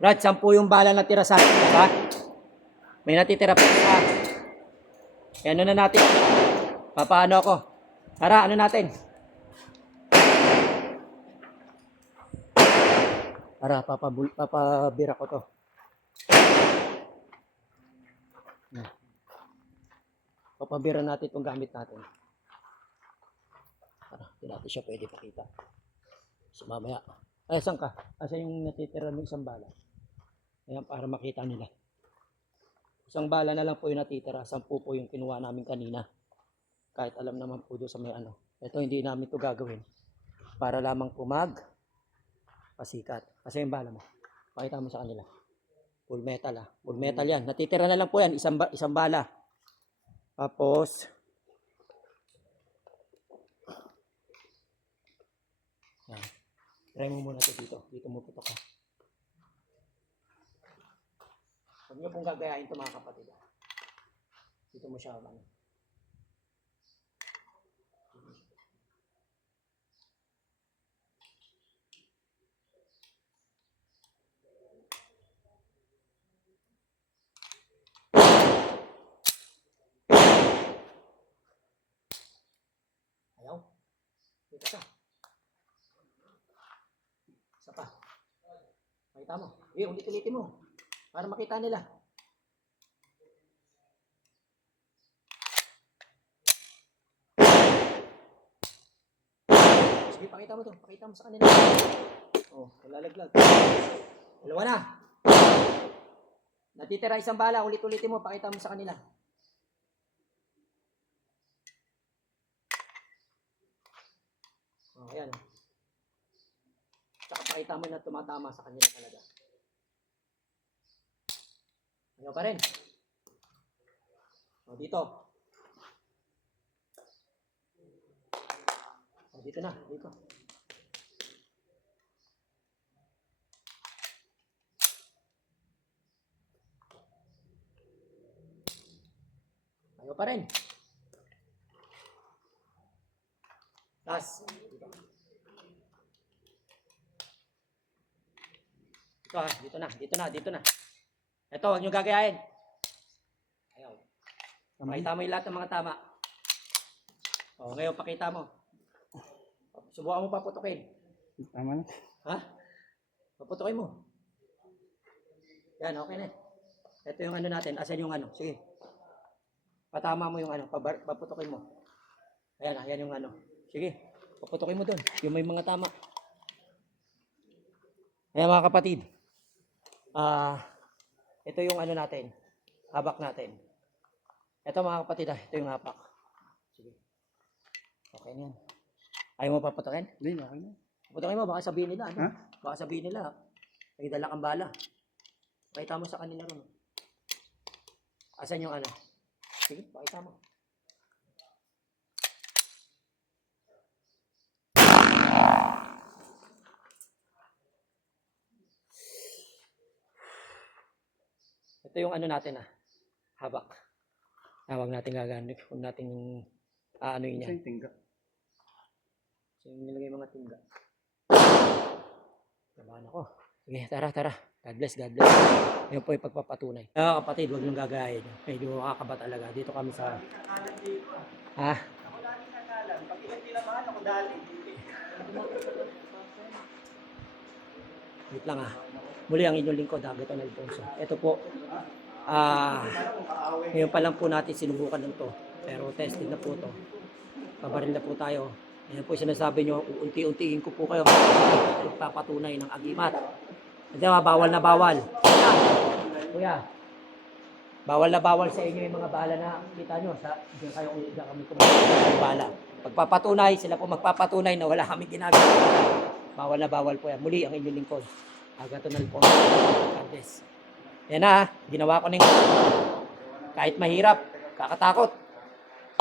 Brad, 10 yung bala na tira sa akin, diba? May natitira pa isa. E ano na natin? Papaano ako? Tara, ano natin? Tara, papabira ko to. Papabira natin itong gamit natin. Tara, hindi natin siya pwede pakita. So mamaya. Ay, saan ka? Asa yung natitira ng isang bala? Ayan, para makita nila. Isang bala na lang po yung natitira. 10 po yung kinuha namin kanina. Kahit alam naman po doon sa may ano. Ito, hindi namin to gagawin. Para lamang po pasikat. Kasi yung bala mo. Pakita mo sa kanila. Full metal ah. Full metal yan. Natitira na lang po yan. Isang bala. Tapos, yan. Try mo muna ito dito. Dito mo putok ka. Huwag niyo pong gagayahin ito mga kapatid. Dito mo siya ano. Ayaw. Dito ka. Isa pa. Makita mo. Ulit-ulitin mo. Para makita nila. Sige, pakita mo to. Pakita mo sa kanila. Oh, lalaglag. Dalawa na. Natitira isang bala. Ulit-ulitin mo. Pakita mo sa kanila. Oh, ayan. Saka pakita mo na tumatama sa kanila talaga. Ayaw pa rin. O, dito. O, dito na. Dito. Ayaw pa rin. Tas. Dito. Ito ha. Dito na. Dito na. Dito na. Ito, huwag nyo gagayahin. Ayaw. Pakita mo yung lahat ng mga tama. O, ngayon, pakita mo. Subukan mo paputukin. Tama na. Ha? Paputukin mo. Yan, okay na. Ito yung ano natin. Asan yung ano? Sige. Patama mo yung ano. Paputukin mo. Ayan, ayan yung ano. Sige. Paputukin mo dun. Yung may mga tama. Ayan mga kapatid. Ito yung ano natin. Habak natin. Ito mga kapatid ito yung habak. Sige. Okay na yan. Ayaw mo paputukin? Hindi, okay na. Paputukin mo, baka sabihin nila. Ano? Ha? Baka sabihin nila. May dala kang bala. Pakita mo sa kanila ron. Asan yung ano? Sige, pakita mo. Ito yung ano natin habak. Huwag natin gagamit. Huwag natin aanoin yan. Kasi tingga. So yung nilagay mga tingga. Tabahan ako. Sige, tara. God bless. Yan po yung pagpapatunay. Kapatid, huwag niyong gagayahin. Medyo kakaba talaga. Dito kami sa... Ha? Ako dali sa kalan. Pag ilang tinamaan, ako dali. Wait lang Muli ang inyong lingkod, Agaton Alfonso. Ito po, ngayon pa lang po natin sinubukan nito. Pero tested na po ito. Pabaril na po tayo. Ayan po sinasabi nyo, unti-untiin ko po kayo magpapatunay ng agimat. Hindi bawal na bawal. Kuya, bawal na bawal sa inyo yung mga bala na kita nyo. Diyan kami kumakas ng bala. Pagpapatunay, sila po magpapatunay na wala kami ginagawa. Bawal na bawal po yan. Muli ang inyong lingkod. Agaton Alfonso. God bless. Yan ginawa ko ng kahit mahirap, kakatakot.